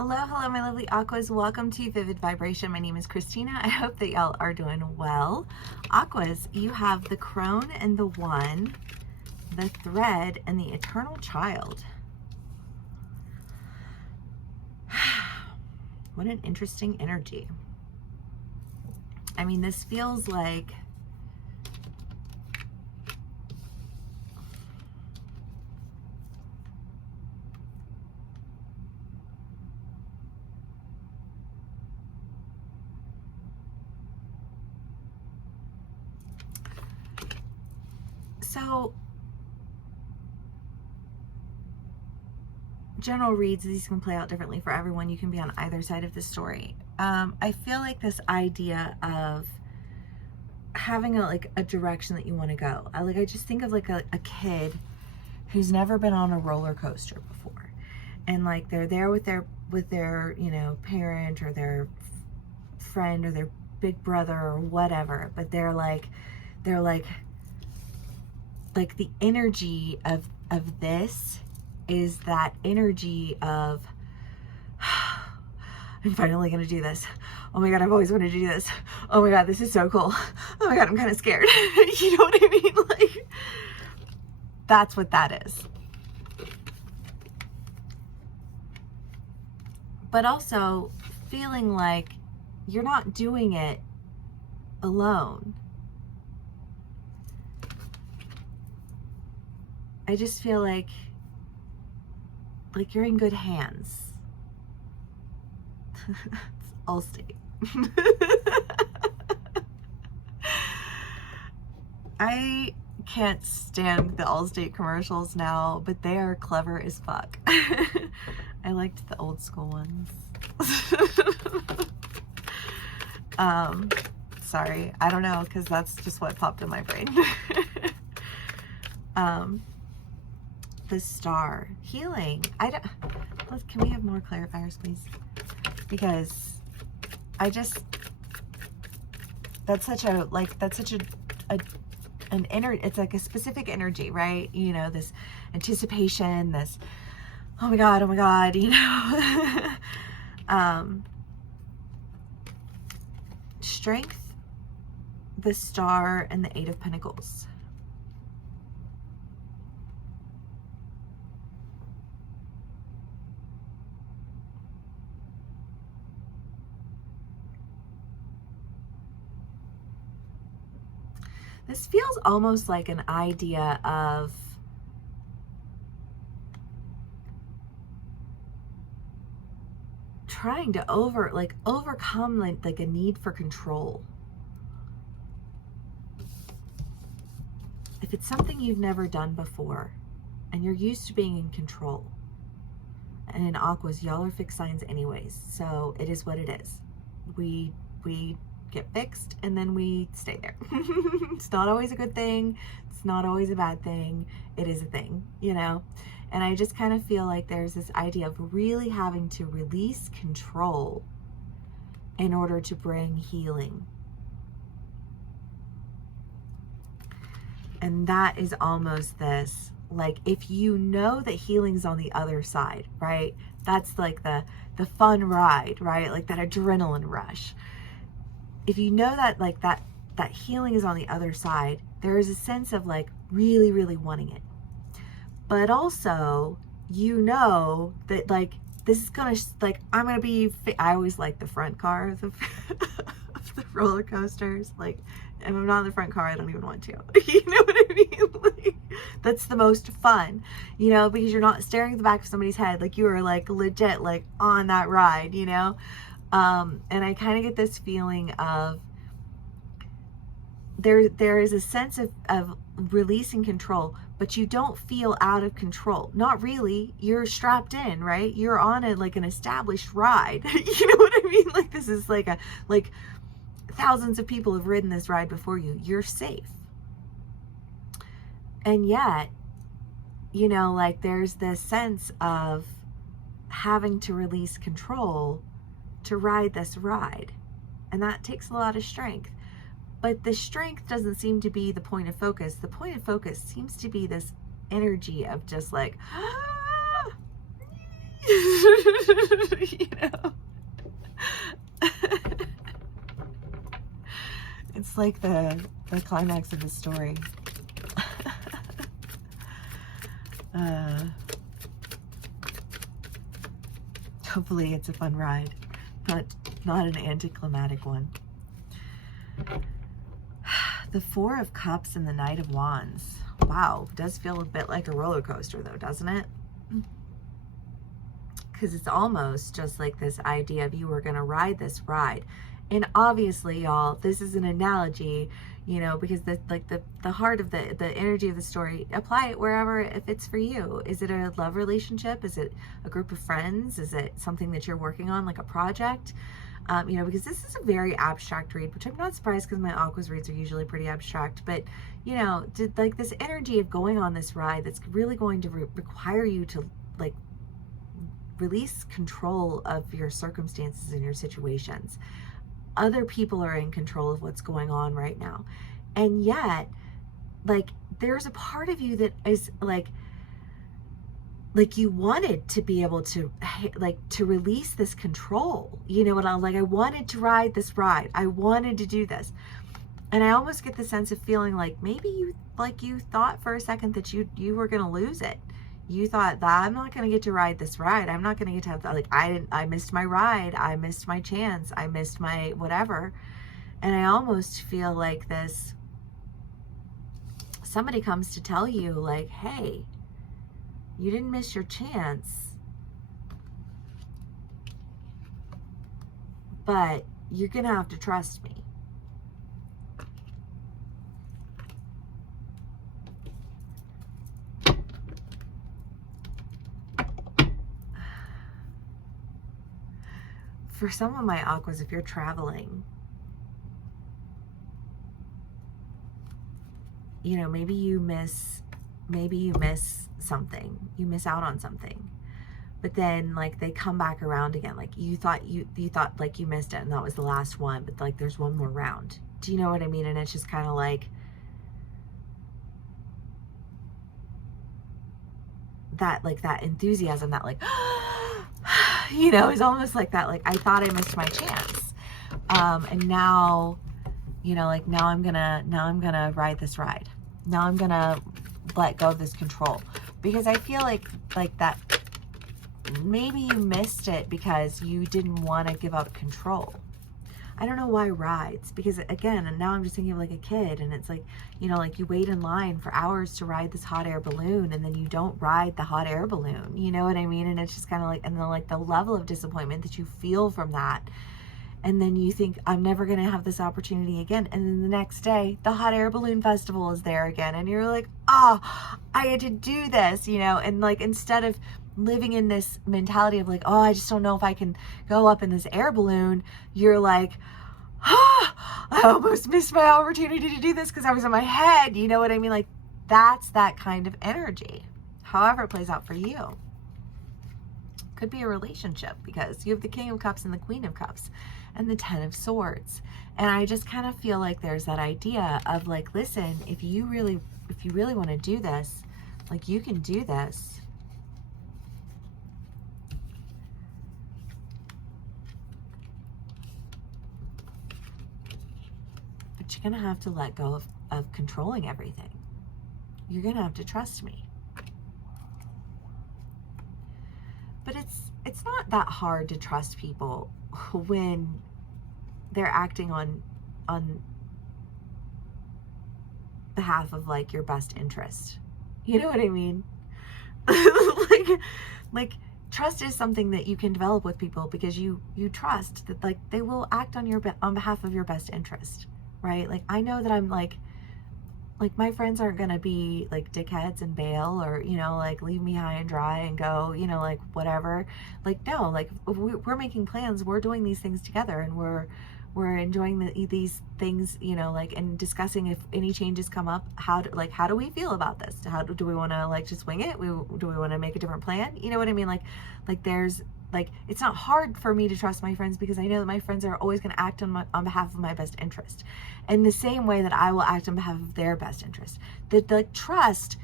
Hello, my lovely Aquas. Welcome to Vivid Vibration. My name is Christina. I hope that y'all are doing well. Aquas, you have the crone and the one, the thread, and the eternal child. What an interesting energy. I mean, this feels like so general reads, these can play out differently for everyone. You can be on either side of the story. I feel like this idea of having a direction that you want to go. I just think of like a kid who's never been on a roller coaster before, and like they're there with their parent or their friend or their big brother or whatever, but they're like the energy of this is that energy of I'm finally gonna do this. Oh my god, I've always wanted to do this. Oh my god, this is so cool. Oh my god, I'm kind of scared. You know what I mean? Like, that's what that is. But also feeling like you're not doing it alone. I just feel like you're in good hands. It's Allstate. I can't stand the Allstate commercials now, but they are clever as fuck. I liked the old school ones. Sorry, I don't know, because that's just what popped in my brain. The star, healing. Can we have more clarifiers, please? Because that's such an energy. It's like a specific energy, right? You know, this anticipation, this oh my god, you know. Strength, the star, and the Eight of Pentacles. This feels almost like an idea of trying to overcome like a need for control. If it's something you've never done before and you're used to being in control, and in Aquas, y'all are fixed signs anyways, so it is what it is. We get fixed and then we stay there. It's not always a good thing. It's not always a bad thing. It is a thing, you know? And I just kind of feel like there's this idea of really having to release control in order to bring healing. And that is almost this, like, if you know that healing's on the other side, right? That's like the fun ride, right? Like that adrenaline rush. If you know that like that healing is on the other side, there is a sense of like really, really wanting it. But also, you know that like this is gonna I'm gonna be. I always like the front car of the of the roller coasters. Like, if I'm not in the front car, I don't even want to. You know what I mean? Like, that's the most fun, you know, because you're not staring at the back of somebody's head. Like, you are like legit like on that ride, you know. And I kind of get this feeling of there is a sense of releasing control, but you don't feel out of control. Not really. You're strapped in, right? You're on an established ride. You know what I mean? Like, this is like thousands of people have ridden this ride before you. You're safe. And yet, you know, like there's this sense of having to release control to ride this ride, and that takes a lot of strength. But the strength doesn't seem to be the point of focus. The point of focus seems to be this energy of just like You know? It's like the climax of the story. Hopefully it's a fun ride, but not an anticlimactic one. The Four of Cups and the Knight of Wands. Wow, does feel a bit like a roller coaster though, doesn't it? Because it's almost just like this idea of you were going to ride this ride. And obviously, y'all, this is an analogy, you know, because the heart of the energy of the story, apply it wherever it fits for you. Is it a love relationship? Is it a group of friends? Is it something that you're working on, like a project? You know, because this is a very abstract read, which I'm not surprised because my Aquas reads are usually pretty abstract. But, you know, like this energy of going on this ride that's really going to require you to, like, release control of your circumstances and your situations. Other people are in control of what's going on right now. And yet, like, there's a part of you that is like you wanted to be able to, like, to release this control. You know what I'm like, I wanted to ride this ride. I wanted to do this. And I almost get the sense of feeling like maybe you thought for a second that you were going to lose it. You thought that I'm not going to get to ride this ride. I'm not going to get to have, like, I missed my ride. I missed my chance. I missed my whatever. And I almost feel like this, somebody comes to tell you, like, hey, you didn't miss your chance, but you're going to have to trust me. For some of my Aquas, if you're traveling, you know, maybe you miss something, you miss out on something, but then, like, they come back around again. Like, you thought like you missed it and that was the last one, but, like, there's one more round. Do you know what I mean? And it's just kind of like that, like, that enthusiasm, that, like, you know, it's almost like that, like, I thought I missed my chance. And now, you know, like, now I'm gonna ride this ride. Now I'm gonna let go of this control, because I feel like that maybe you missed it because you didn't want to give up control. I don't know why rides, because again, and now I'm just thinking of like a kid, and it's like, you know, like you wait in line for hours to ride this hot air balloon, and then you don't ride the hot air balloon, you know what I mean? And it's just kind of like, and then like the level of disappointment that you feel from that, and then you think, I'm never going to have this opportunity again, and then the next day the hot air balloon festival is there again, and you're like, oh, I had to do this, you know? And like, instead of living in this mentality of like, oh, I just don't know if I can go up in this air balloon, you're like, oh, I almost missed my opportunity to do this because I was in my head, you know what I mean? Like, that's that kind of energy, however it plays out for you. Could be a relationship, because you have the King of Cups and the Queen of Cups and the Ten of Swords, and I just kind of feel like there's that idea of like, listen, if you really want to do this, like, you can do this. But you're gonna have to let go of controlling everything. You're gonna have to trust me. But it's not that hard to trust people when they're acting on behalf of like your best interest. You know what I mean? like trust is something that you can develop with people, because you trust that like they will act on behalf of your best interest, right? Like, I know that I'm like my friends aren't gonna be like dickheads and bail, or, you know, like leave me high and dry and go, you know, like whatever. Like, no, like we're making plans, we're doing these things together, and we're enjoying these things, you know, like, and discussing if any changes come up, how do we feel about this? How do we want to like just wing it? Do we want to make a different plan? You know what I mean? Like there's like, it's not hard for me to trust my friends, because I know that my friends are always going to act on behalf of my best interest, in the same way that I will act on behalf of their best interest. That the trust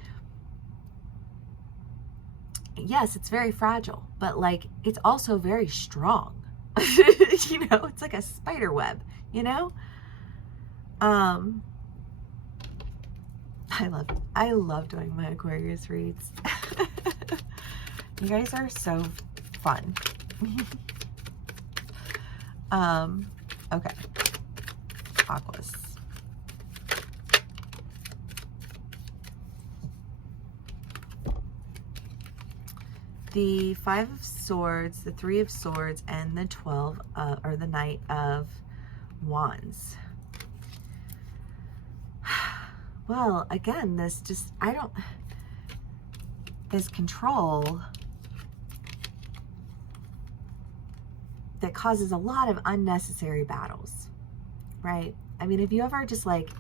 yes, it's very fragile, but like it's also very strong. You know, it's like a spider web, you know? Um, I love doing my Aquarius reads. You guys are so fun. Okay. Aquarius. The Five of Swords, the Three of Swords, and the 12, or the Knight of Wands. Well, again, this control that causes a lot of unnecessary battles, right? I mean, if you ever just like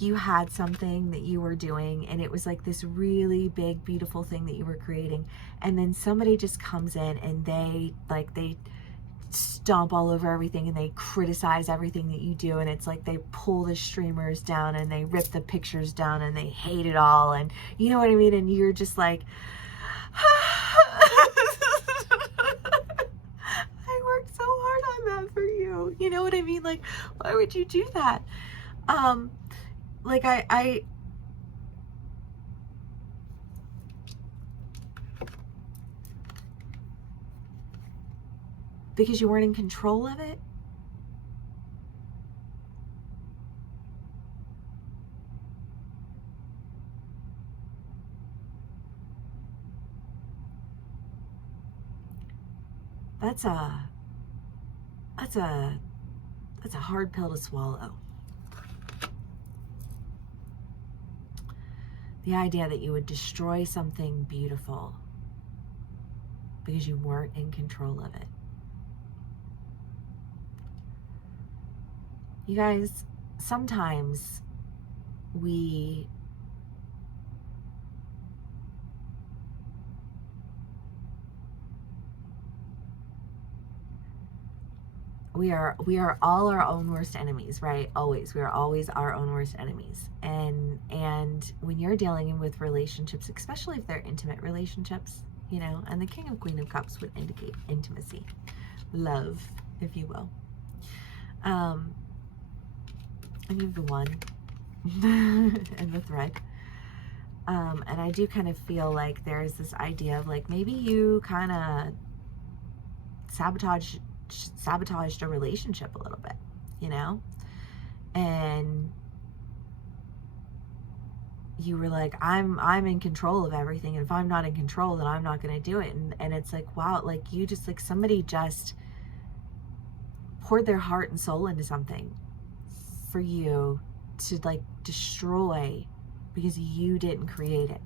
you had something that you were doing and it was like this really big, beautiful thing that you were creating, and then somebody just comes in and they stomp all over everything and they criticize everything that you do, and it's like they pull the streamers down and they rip the pictures down and they hate it all, and you know what I mean, and you're just like I worked so hard on that for you, you know what I mean, like why would you do that? Like I because you weren't in control of it. That's a hard pill to swallow. The idea that you would destroy something beautiful because you weren't in control of it. You guys, sometimes we are all our own worst enemies, right? Always. We are always our own worst enemies. And when you're dealing with relationships, especially if they're intimate relationships, you know, and the King of Queen of Cups would indicate intimacy, love, if you will. And you have the one and the thread. And I do kind of feel like there's this idea of like maybe you kind of sabotaged a relationship a little bit, you know, and you were like, I'm in control of everything, and if I'm not in control, then I'm not going to do it. And it's like, wow, like you just like somebody just poured their heart and soul into something for you to like destroy because you didn't create it.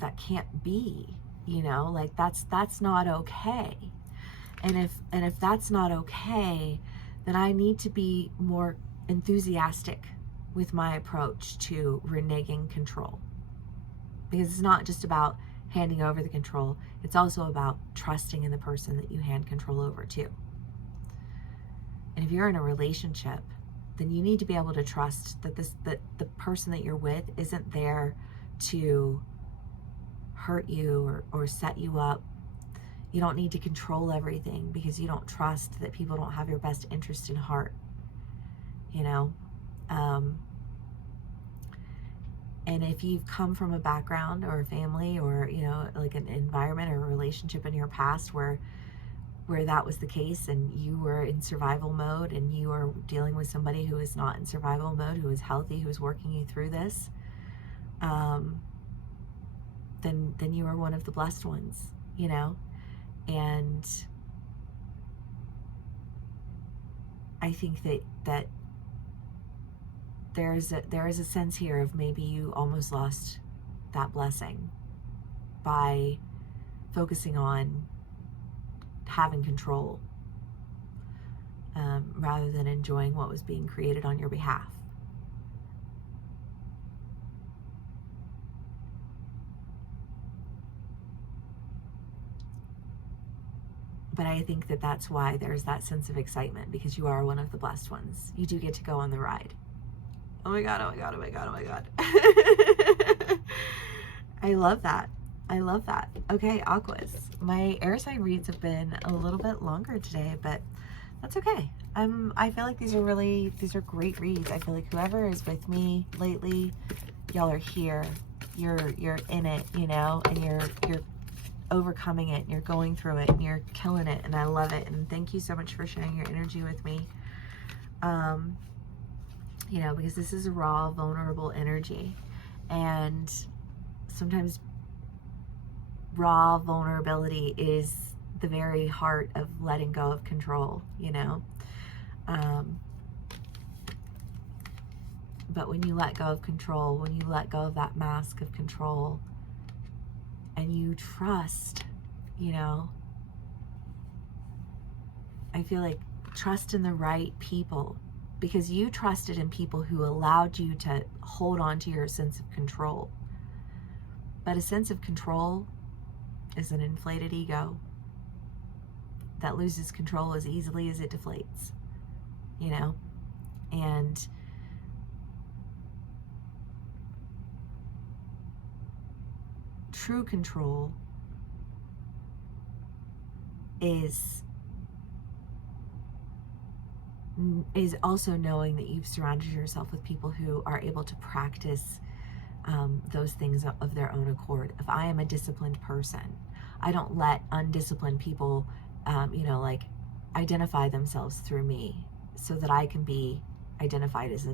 That can't be, you know, like that's not okay. And if that's not okay, then I need to be more enthusiastic with my approach to reneging control. Because it's not just about handing over the control, it's also about trusting in the person that you hand control over to. And if you're in a relationship, then you need to be able to trust that the person that you're with isn't there to hurt you or set you up. You don't need to control everything because you don't trust that people don't have your best interest in heart, you know. And if you've come from a background or a family or, you know, like an environment or a relationship in your past where that was the case and you were in survival mode and you are dealing with somebody who is not in survival mode, who is healthy, who is working you through this, then you are one of the blessed ones, you know. And I think that there is a sense here of maybe you almost lost that blessing by focusing on having control rather than enjoying what was being created on your behalf. But I think that that's why there's that sense of excitement, because you are one of the blessed ones. You do get to go on the ride. Oh my God, oh my God, oh my God, oh my God. I love that. I love that. Okay, Aquas. My air sign reads have been a little bit longer today, but that's okay. I feel like these are great reads. I feel like whoever is with me lately, y'all are here. You're in it, you know, and you're overcoming it, and you're going through it, and you're killing it, and I love it. And thank you so much for sharing your energy with me. You know, because this is a raw, vulnerable energy, and sometimes raw vulnerability is the very heart of letting go of control, you know. But when you let go of control, when you let go of that mask of control, and you trust, you know, I feel like trust in the right people, because you trusted in people who allowed you to hold on to your sense of control. But a sense of control is an inflated ego that loses control as easily as it deflates, you know? And true control is also knowing that you've surrounded yourself with people who are able to practice those things of their own accord. If I am a disciplined person, I don't let undisciplined people, you know, like identify themselves through me so that I can be identified as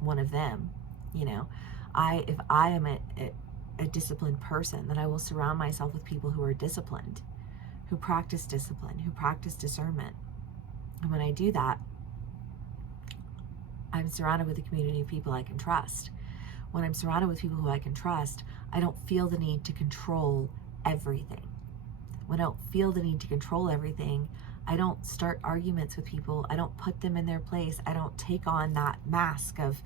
one of them. You know, if I am a disciplined person, then I will surround myself with people who are disciplined, who practice discipline, who practice discernment. And when I do that, I'm surrounded with a community of people I can trust. When I'm surrounded with people who I can trust, I don't feel the need to control everything. When I don't feel the need to control everything, I don't start arguments with people. I don't put them in their place. I don't take on that mask of,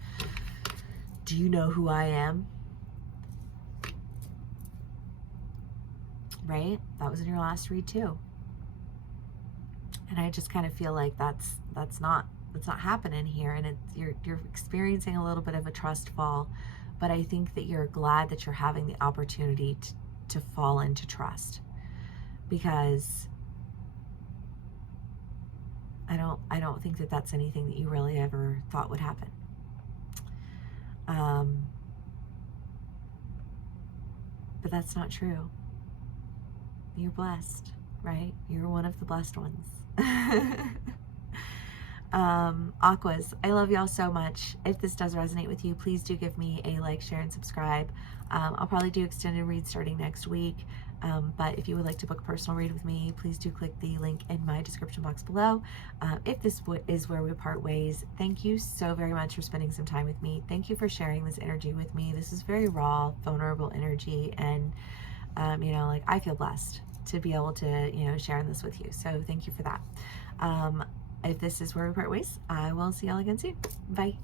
do you know who I am? Right? That was in your last read too. And I just kind of feel like that's not happening here, and you're experiencing a little bit of a trust fall, but I think that you're glad that you're having the opportunity to fall into trust, because I don't think that that's anything that you really ever thought would happen. But that's not true. You're blessed, right? You're one of the blessed ones. Aquas, I love y'all so much. If this does resonate with you, please do give me a like, share, and subscribe. I'll probably do extended reads starting next week. But if you would like to book a personal read with me, please do click the link in my description box below. If this is where we part ways, thank you so very much for spending some time with me. Thank you for sharing this energy with me. This is very raw, vulnerable energy, and you know, like, I feel blessed to be able to, you know, share this with you. So thank you for that. If this is where we part ways, I will see y'all again soon. Bye.